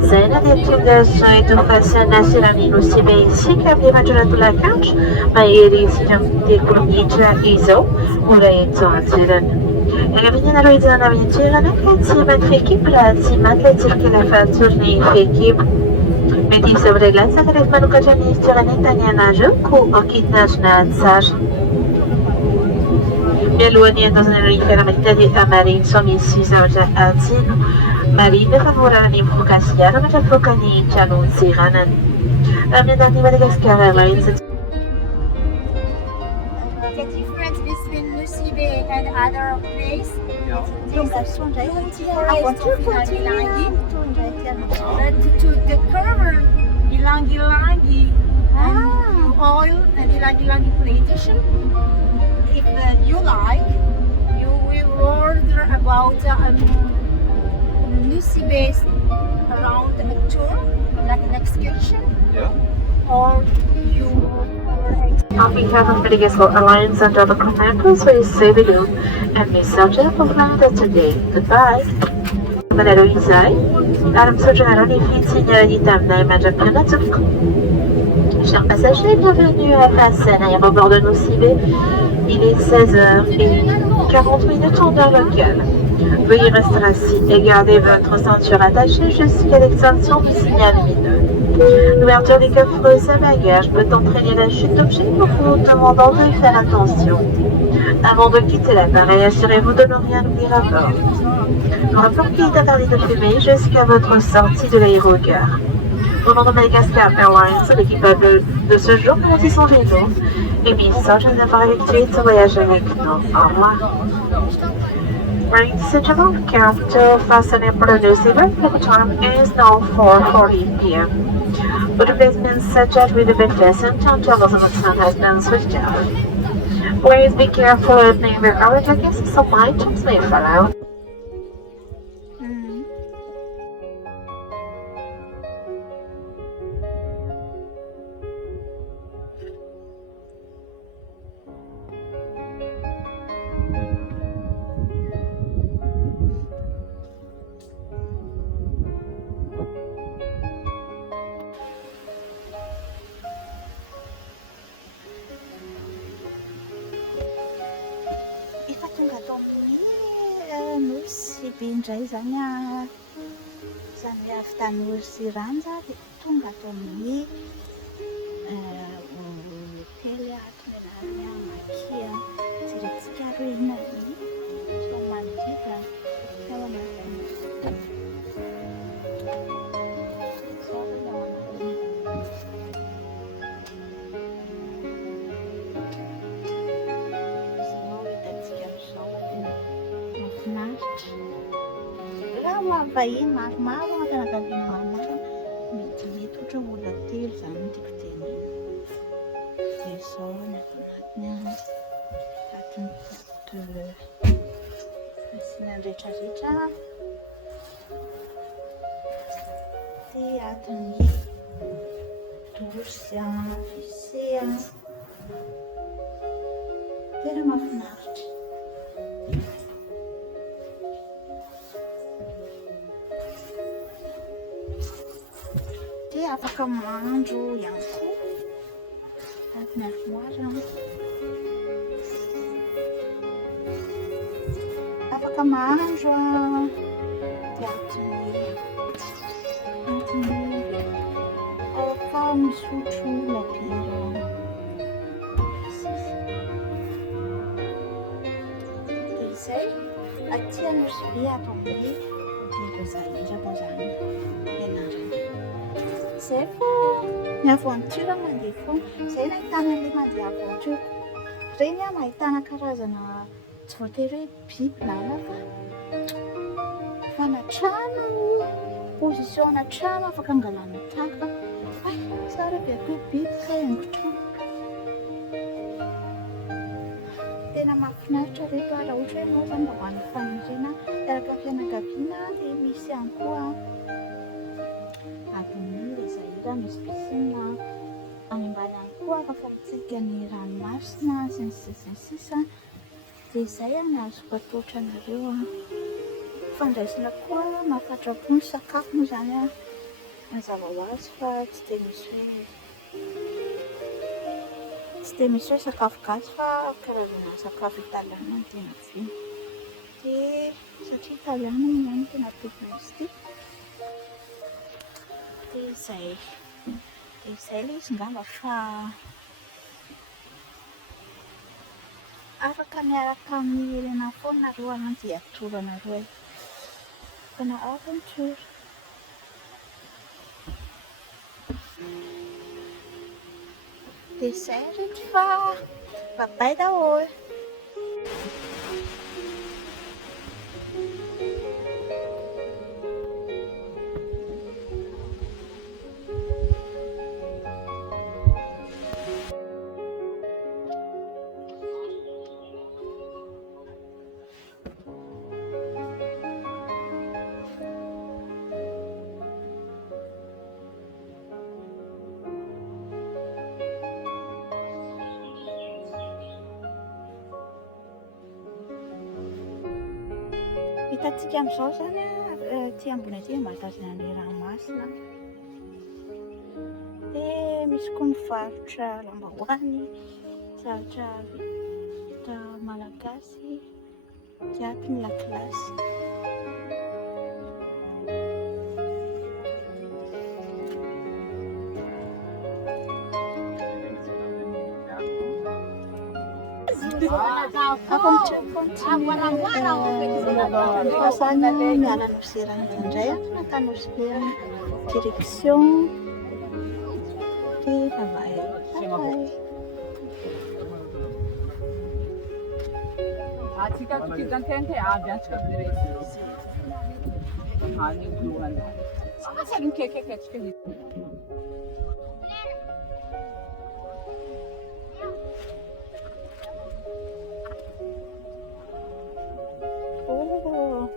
Zena de atividade educação nacional no CBC que abriu durante a camp, mas eles de política iso, ora exageran. A minha naroiza na aventura não quer se manter para se manter que la fatura nem equipe. Metti sobre la sagre manucajani serenitania na jogo o kitnas na tsar. Meluania dans un riferamento di Amarin sono incisa già a Zino. Marine favorable invocazione ma già focani ci annunziranno. La mia di Madagascar Urlaub. The difference between Nusibe and other place. To the curve, ilangi oil and ilangi plantation. If you like, you will order about Nusibe around a tour, like an excursion. Yeah. Or you On behalf of Madagascar Alliance and other commanders, we say we do, and we subject of land today. Goodbye. Manero Isai, Adam Sojourner Olifit, Signor Itam, Naimanja Pionatuk. Chers passagers, bienvenue à Fassen, aéroport de Nusibe. Il est 16h40 en heure locale. Veuillez rester assis et garder votre ceinture attachée jusqu'à l'extinction du signal lumineux. L'ouverture des coffres à bagages peut entraîner la chute d'objets, nous vous demandons de faire attention. Avant de quitter l'appareil, assurez-vous de ne rien oublier à bord. Rappelons qu'il est interdit de fumer jusqu'à votre sortie de l'aérogare. Au nom de Madagascar Airlines, l'équipage de ce jour monte son vélo et mise sans d'avoir effectué ce voyage avec nous. Au revoir. Ladies and gentlemen, count to fasten in Nusibe. The time is now 4:40 p.m. But the basements such as with the bed fastened until the sun has been switched off. Please be careful opening the car jackets, some items may fall out. Indray zany avy tany Orsy Iranja dia tonga ato amin'ny hôtely atony anarany Makia jirentsika roina ny somandiva ao anatiny vahiny maromaro ampianakaviana maromaro mety ohatra olona telo zany no tiako tenena dia izao ny atiny Asiana rehetrarehetra. Dia atin'ny dorsy wc tena mahafinaritra. Dia afaka mahandro ihany koa atin'ny armoire. Afaka mahandro dia atin'ny afaka misotro labira. Dia izay aty Anosy atao hoe Indonésien zany ianarana. Izay fô ny aventure mandeha foana. Izay no ahitana an'ilay mandeha aventure. Ireny a mahitana karazana tsy voatery hoe biby nana fa na trano, position na trano afaka angalana tahaka. Ay, tsara be koa biby ka haingon-trano. Tena mahafinaritra rehefa raha ohatra hoe ianao zany mba ho an'ny famonjena miaraka fianakaviana. Dia misy ihany koa avenue les Zaïre, misy piscine any ambany ihany koa afaka mitsika ny ranomasina sy ny sisa ny sisa. Dia izay nahazo atolotra anareo fandraisana koa mahafatrapo ny sakafo moa zany mazava ho azy fa tsy dia misy hoe sakafo gasy fa karazana sakafo italiana no tena viany. Dia satria italiana moa zany tena tompony izy ity. Dia izay ilay izy ngamba fa afaka miaraka miherena foana nareo ananjy atoro anareo pana aventure. Dia izay rehetra fa babay daholo. Hitantsika amin'izao zany aty ambony aty mahatazana ny ranomasina. Dia misy koa mivarotra lambahoany, zavatra vita malagasy jiaby ny lakilasy. Fasana miala noserana indray atanosfera direction dia bye. Atsika tukidantente avy antsika direct. Hani gluan. Sasa nikekeke tsika. Oh,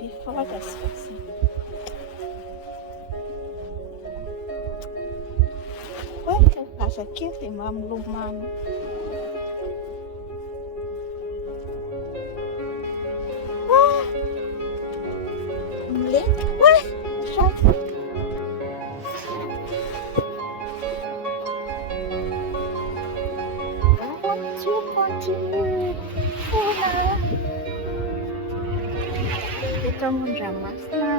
vifadas assim. Ué, que passa aqui, tem uma lumana. Ah, mulher, ué, chato. Continue. Ito ang Ramasna.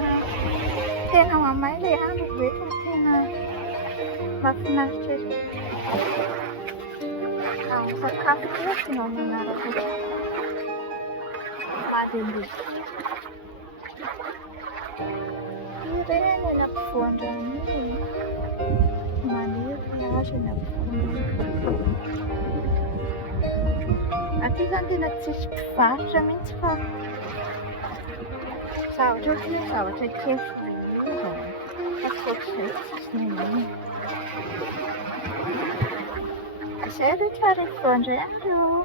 Tena mamay le ano be tena mafinaritra. Ang sakafo ko tinamanara ko. Madindi. Ito na napuan ni. Mani voyage na puan. Aty zany tena tsisy mpivarotra mihitsy fa zavatra kely akoatr'izay tsisy neniny. Izay rehetra rehefa indray andro.